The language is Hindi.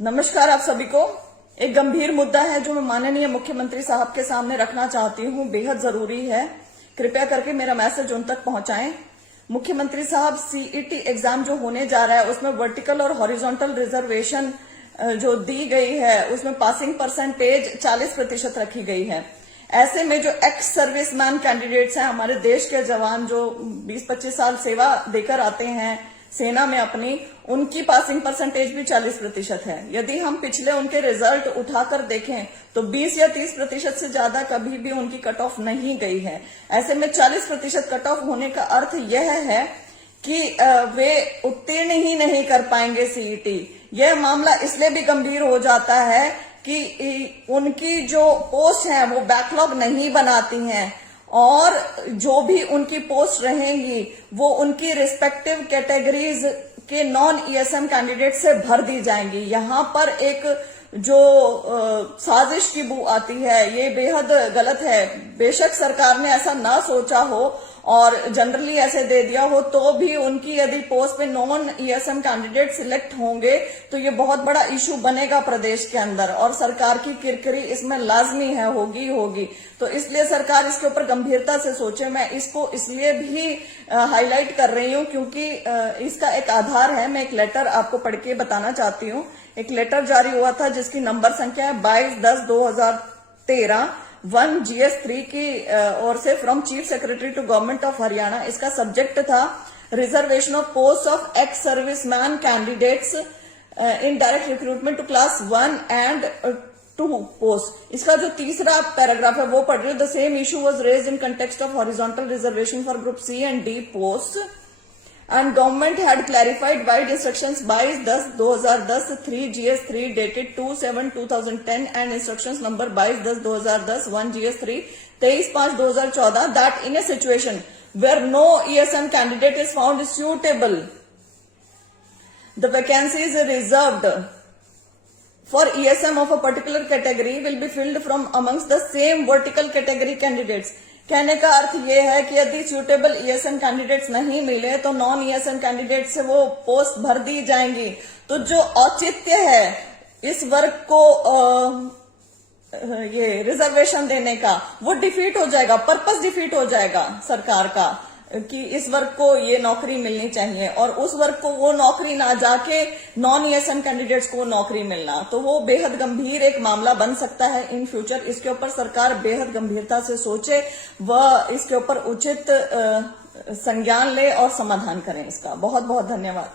नमस्कार आप सभी को। एक गंभीर मुद्दा है जो मैं माननीय मुख्यमंत्री साहब के सामने रखना चाहती हूं, बेहद जरूरी है। कृपया करके मेरा मैसेज उन तक पहुंचाएं। मुख्यमंत्री साहब, सीईटी एग्जाम जो होने जा रहा है उसमें वर्टिकल और हॉरिजॉन्टल रिजर्वेशन जो दी गई है उसमें पासिंग परसेंटेज 40% रखी गई है। ऐसे में जो एक्स सर्विसमैन कैंडिडेट्स हैं, हमारे देश के जवान जो 20-25 साल सेवा देकर आते हैं सेना में अपनी, उनकी पासिंग परसेंटेज भी 40% है। यदि हम पिछले उनके रिजल्ट उठाकर देखें तो 20 या 30% से ज्यादा कभी भी उनकी कट ऑफ नहीं गई है। ऐसे में 40% कट ऑफ होने का अर्थ यह है कि वे उत्तीर्ण ही नहीं कर पाएंगे सीईटी। यह मामला इसलिए भी गंभीर हो जाता है कि उनकी जो पोस्ट है वो बैकलॉग नहीं बनाती हैं और जो भी उनकी पोस्ट रहेंगी वो उनकी रिस्पेक्टिव कैटेगरीज के नॉन ईएसएम कैंडिडेट से भर दी जाएंगी। यहाँ पर एक जो साजिश की बू आती है ये बेहद गलत है। बेशक सरकार ने ऐसा ना सोचा हो और जनरली ऐसे दे दिया हो तो भी उनकी यदि पोस्ट पे नॉन ईएसएम कैंडिडेट सिलेक्ट होंगे तो ये बहुत बड़ा इशू बनेगा प्रदेश के अंदर और सरकार की किरकिरी इसमें लाजमी है, होगी। तो इसलिए सरकार इसके ऊपर गंभीरता से सोचे। मैं इसको इसलिए भी हाईलाइट कर रही हूं क्योंकि इसका एक आधार है। मैं एक लेटर आपको पढ़ के बताना चाहती हूँ। एक लेटर जारी हुआ था जिसकी नंबर संख्या है 22/10/2013 1 GS3 की ओर से from chief secretary to government of Haryana. इसका सब्जेक्ट था reservation of post of ex serviceman candidates in direct recruitment to class 1 and 2 post. इसका जो तीसरा पैराग्राफ है वो पढ़ रही हूँ। The same issue was raised in context of horizontal reservation for group C and D post and government had clarified by instructions 22/10/2010 3 GS3 dated 2/7/2010 and instructions number 22/10/2010 1 GS3 23/5/2014 that in a situation where no ESM candidate is found suitable, the vacancy is reserved for ESM of a particular category will be filled from amongst the same vertical category candidates। कहने का अर्थ ये है कि यदि सूटेबल ईएसएम कैंडिडेट्स नहीं मिले तो नॉन ईएसएम कैंडिडेट से वो पोस्ट भर दी जाएंगी। तो जो औचित्य है इस वर्ग को ये रिजर्वेशन देने का वो डिफीट हो जाएगा, पर्पस डिफीट हो जाएगा सरकार का कि इस वर्ग को ये नौकरी मिलनी चाहिए और उस वर्ग को वो नौकरी ना जाके नॉन ईएसएम कैंडिडेट्स को नौकरी मिलना। तो वो बेहद गंभीर एक मामला बन सकता है इन फ्यूचर। इसके ऊपर सरकार बेहद गंभीरता से सोचे व इसके ऊपर उचित संज्ञान ले और समाधान करें इसका। बहुत बहुत धन्यवाद।